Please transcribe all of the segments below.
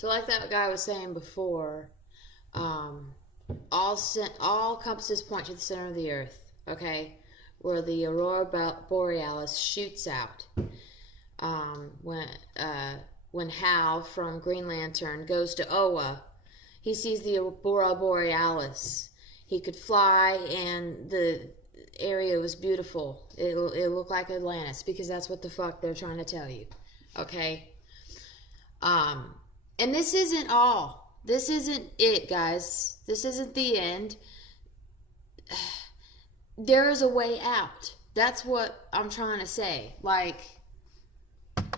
So like that guy was saying before, all compasses point to the center of the Earth, okay, where the aurora borealis shoots out. When Hal from Green Lantern goes to Oa, he sees the aurora borealis. He could fly, and the area was beautiful. It looked like Atlantis, because that's what the fuck they're trying to tell you, okay? And this isn't all. This isn't it, guys. This isn't the end. There is a way out. That's what I'm trying to say. Like,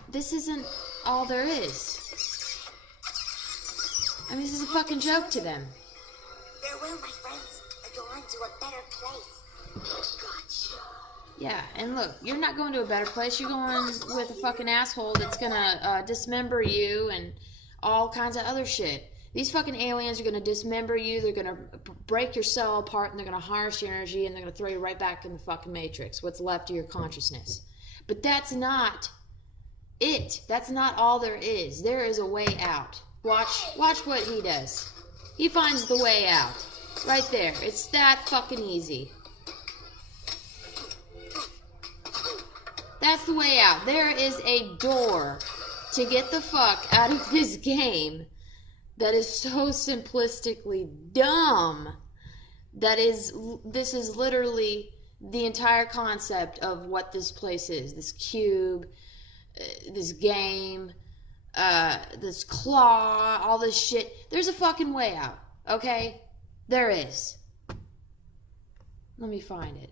this isn't all there is. I mean, this is a fucking joke to them. Farewell, my friends. I go on to a better place. Gotcha. Yeah, and look, you're not going to a better place. You're going with a fucking asshole that's gonna dismember you and all kinds of other shit. These fucking aliens are gonna dismember you. They're gonna break your cell apart, and they're gonna harness your energy, and they're gonna throw you right back in the fucking matrix, what's left of your consciousness. But that's not it. That's not all there is. There is a way out. Watch what he does. He finds the way out. Right there. It's that fucking easy. That's the way out. There is a door to get the fuck out of this game that is so simplistically dumb. This is literally the entire concept of what this place is. This cube, this game, this claw, all this shit. There's a fucking way out, okay? There is. Let me find it.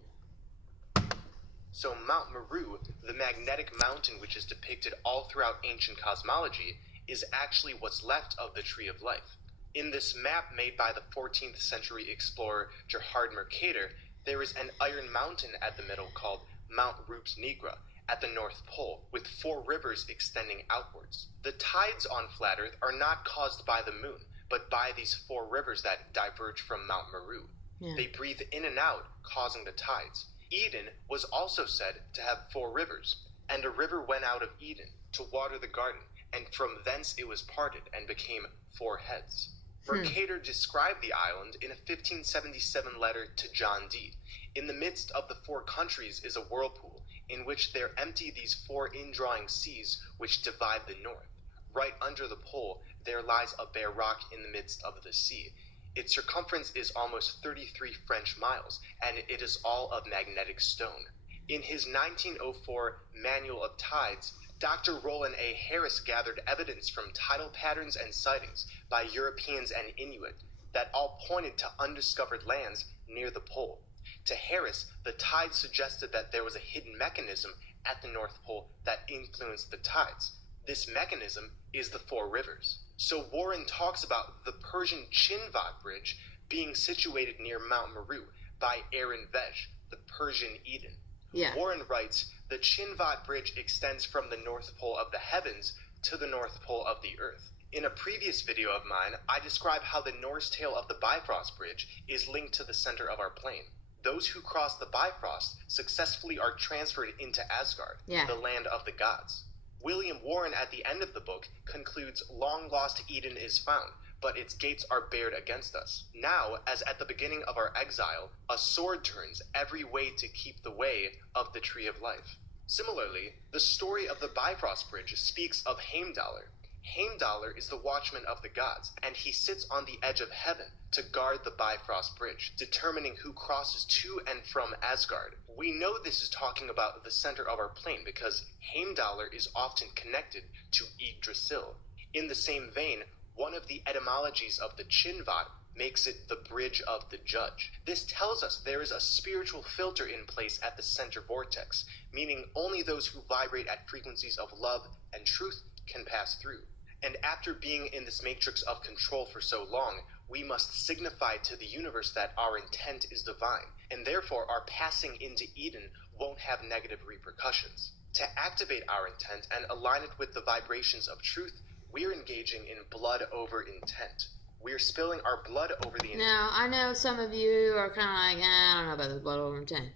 So Mount Meru, the magnetic mountain which is depicted all throughout ancient cosmology, is actually what's left of the Tree of Life. In this map made by the 14th century explorer Gerhard Mercator, there is an iron mountain at the middle called Mount Rupes Nigra at the North Pole, with 4 rivers extending outwards. The tides on flat Earth are not caused by the moon, but by these 4 rivers that diverge from Mount Meru. Yeah. They breathe in and out, causing the tides. Eden was also said to have 4 rivers, and a river went out of Eden to water the garden, and from thence it was parted and became 4 heads. Mercator described the island in a 1577 letter to John Dee. In the midst of the 4 countries is a whirlpool, in which there empty these 4 indrawing seas which divide the north. Right under the pole there lies a bare rock in the midst of the sea. Its circumference is almost 33 French miles, and it is all of magnetic stone. In his 1904 Manual of Tides, Dr. Roland A. Harris gathered evidence from tidal patterns and sightings by Europeans and Inuit that all pointed to undiscovered lands near the pole. To Harris, the tides suggested that there was a hidden mechanism at the North Pole that influenced the tides. This mechanism is the 4 rivers. So Warren talks about the Persian Chinvat Bridge being situated near Mount Meru by Aaron Vej, the Persian Eden. Yeah. Warren writes, the Chinvat Bridge extends from the North Pole of the heavens to the North Pole of the earth. In a previous video of mine, I describe how the Norse tale of the Bifrost Bridge is linked to the center of our plane. Those who cross the Bifrost successfully are transferred into Asgard, the land of the gods. William Warren at the end of the book concludes long-lost Eden is found, but its gates are barred against us. Now, as at the beginning of our exile, a sword turns every way to keep the way of the Tree of Life. Similarly, the story of the Bifrost Bridge speaks of Heimdallr. Heimdallr is the watchman of the gods, and he sits on the edge of heaven to guard the Bifrost Bridge, determining who crosses to and from Asgard. We know this is talking about the center of our plane because Heimdallr is often connected to Yggdrasil. In the same vein, one of the etymologies of the Chinvat makes it the bridge of the judge. This tells us there is a spiritual filter in place at the center vortex, meaning only those who vibrate at frequencies of love and truth can pass through. And after being in this matrix of control for so long, we must signify to the universe that our intent is divine, and therefore our passing into Eden won't have negative repercussions. To activate our intent and align it with the vibrations of truth, we're engaging in blood over intent. We're spilling our blood over the intent. Now, I know some of you are kind of like, I don't know about this blood over intent.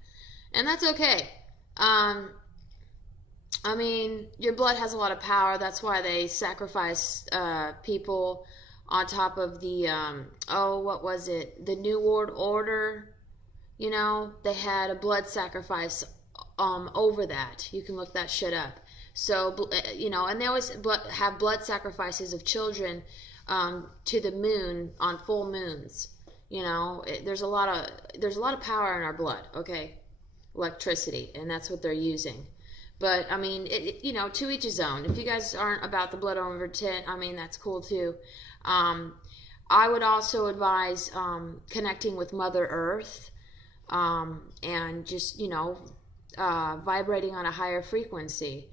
And that's okay. I mean, your blood has a lot of power. That's why they sacrifice people on top of the, what was it? The New World Order. You know, they had a blood sacrifice over that. You can look that shit up. So, you know, and they always have blood sacrifices of children to the moon on full moons. You know, there's a lot of power in our blood, okay? Electricity, and that's what they're using. But I mean, you know, to each his own. If you guys aren't about the blood over tit, I mean, that's cool too. I would also advise connecting with Mother Earth, and just, you know, vibrating on a higher frequency.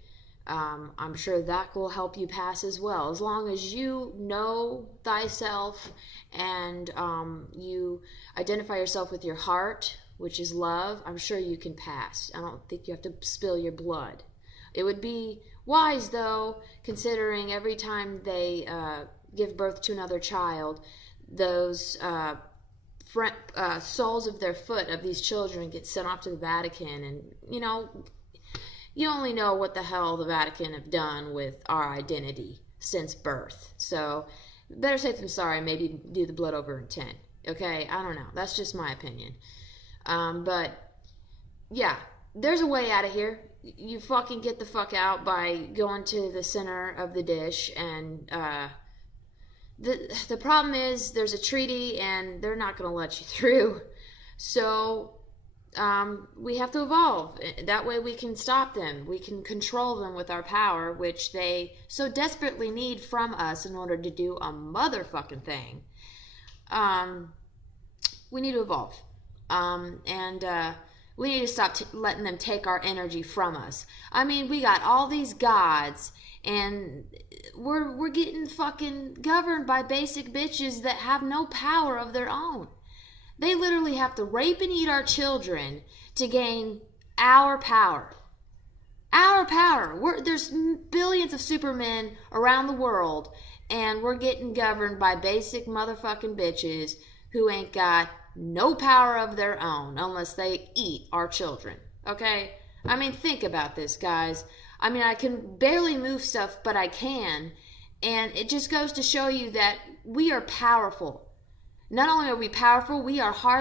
I'm sure that will help you pass as well. As long as you know thyself and you identify yourself with your heart, which is love, I'm sure you can pass. I don't think you have to spill your blood. It would be wise, though, considering every time they give birth to another child, those soles of their foot of these children get sent off to the Vatican. And, you know, you only know what the hell the Vatican have done with our identity since birth. So, better safe than sorry, maybe do the blood over intent. Okay? I don't know. That's just my opinion. But, yeah, there's a way out of here. You fucking get the fuck out by going to the center of the dish. And the problem is there's a treaty and they're not going to let you through. So we have to evolve. That way we can stop them. We can control them with our power, which they so desperately need from us in order to do a motherfucking thing. We need to evolve. And we need to stop letting them take our energy from us. I mean, we got all these gods, and we're getting fucking governed by basic bitches that have no power of their own. They literally have to rape and eat our children to gain our power. Our power. There's billions of supermen around the world, and we're getting governed by basic motherfucking bitches who ain't got no power of their own unless they eat our children. Okay? I mean, think about this, guys. I mean, I can barely move stuff, but I can. And it just goes to show you that we are powerful. Not only are we powerful, we are hard.